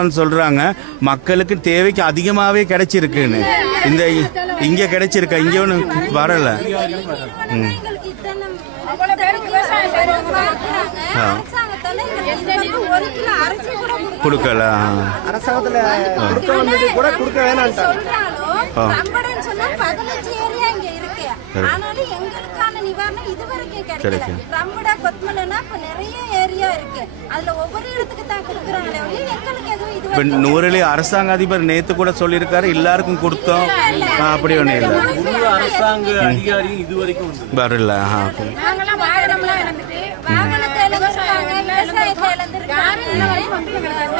கொடுத்தான்னு சொல்றாங்க. மக்களுக்கு தேவைக்கு அதிகமாகவே கிடைச்சிருக்குன்னு. இந்த இங்கே கிடைச்சிருக்கா? இங்கே ஒன்றும் வரல. கொடுக்கல. அரசாங்கத்துல கொடுக்க வந்தது கூட கொடுக்க வேணாம். ஆனாலும் எங்களுக்கான நிவாரணம் இதுவரைக்கும் கிடைக்கல. ரம்படா கொத்மலைனா இப்ப நிறைய ஏரியா இருக்கு. அதுல ஒவ்வொரு இடத்துக்கு தான் கொடுக்குறாங்களே ஒழிய எங்களுக்கு எதுவும் இது நூறிலே அரசாங்க அதிபர் நேத்து கூட சொல்லியிருக்காரு எல்லாருக்கும் கொடுத்தோம். அப்படி ஒண்ணு இல்ல. அரசாங்க அதிகாரியும் இதுவரைக்கும் வரல. நாங்கெல்லாம் வாகனம்லாம் இழந்துட்டு வாகனத்தை இழந்துருக்காங்க, விவசாயத்தை இழந்துருக்காங்க.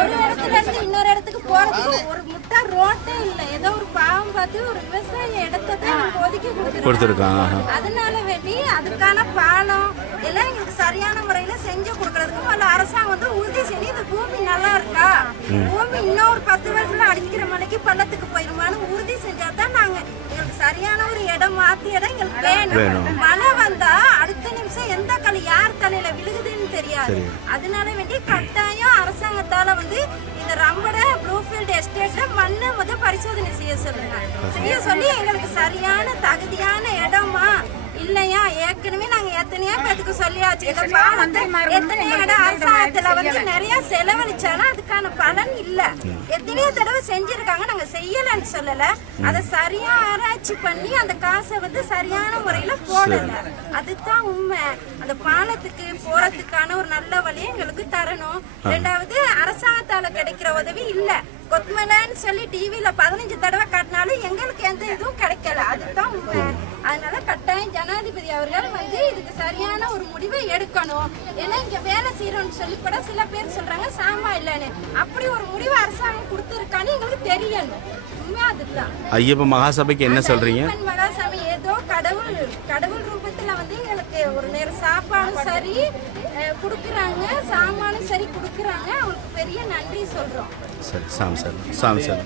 ஒரு இடத்துல இருந்து இன்னொரு இடத்துக்கு போறதுக்கு ஒரு முட்டை ரோட்டே இல்ல. ஏதோ ஒரு பாவம் பார்த்து ஒரு விவசாய இடத்தை தான் ஒதுக்கி கொடுத்துருக்காங்க. அதனால வேண்டி அதுக்கான பாலம் எல்லாம் எங்களுக்கு சரியான முறையில செஞ்சு கொடுக்கறதுக்கு முதல்ல அரசாங்கம் வந்து உறுதி செஞ்சு இந்த பூமி நல்லா இருக்கா, பூமி இன்னும் ஒரு 10 வருஷத்துல அடிக்கிற மலைக்கு பள்ளத்துக்கு போயிருமான்னு உறுதி செஞ்சாதான் நாங்க எங்களுக்கு சரியான ஒரு இடம் மாத்தி இடம் எங்களுக்கு வேணும். மழை வந்தா அடுத்த நிமிஷம் எந்த கல் யார் தலையில விழுகுதுன்னு தெரியாது. அதனால வேண்டி கட்டாயம் அரசாங்கத்தால வந்து இந்த ரம்பட ப்ளூஃபீல்ட் எஸ்டேட்ல மண்ணை பரிசோதனை செய்ய சொல்லி எங்களுக்கு சரியான தகுதியான இடமா இல்லையா. ஏற்கனவே நாங்க எத்தனையோ பேத்துக்கு சொல்லியாச்சு. எத்தனையோ இடம் அரசாங்கத்துல வந்து நிறைய செலவழிச்சாலும் அதுக்கான பலன் இல்ல. எத்தனையோ தடவை செஞ்சிருக்காங்க, நாங்க செய்யலன்னு சொல்லல. அதை சரியா ஆராய்ச்சி பண்ணி அந்த காசை வந்து சரியான முறையில போடல. அதுதான் உண்மை. அந்த பாலத்துக்கு போறதுக்கான ஒரு நல்ல வழியை எங்களுக்கு தரணும். ரெண்டாவது அரசாங்கத்தால கிடைக்கிற உதவி இல்ல. கொத்மலைன்னு சொல்லி டிவில 15 தடவை காட்டினாலும் எங்களுக்கு எந்த இதுவும் கிடைக்கல. அதுதான் உண்மை. அதனால கட்டாயம் ஜனாதிபதி அவர்கள் வந்து இதுக்கு சரியான ஒரு முடிவை எடுக்கணும். ஏன்னா இங்க வேலை செய்யறோம்னு சொல்லி கூட சில பேர் சொல்றாங்க சாமா இல்லன்னு. அப்படி ஒரு முடிவு அரசாங்கம் கொடுத்துருக்கான்னு எங்களுக்கு தெரியணும். உண்மை அதுதான். ஐயப்ப மகாசபைக்கு என்ன சொல்றீங்க? மகாசபை ஏதோ கடவுள் ரூபத்துல வந்து எங்களுக்கு ஒரு நேரம் சாப்பாடும் சரி கொடுக்குறாங்க, சாமானும் சரி கொடுக்குறாங்க. அவங்களுக்கு பெரிய நன்றி சொல்றோம். சரி, சாமி சார்.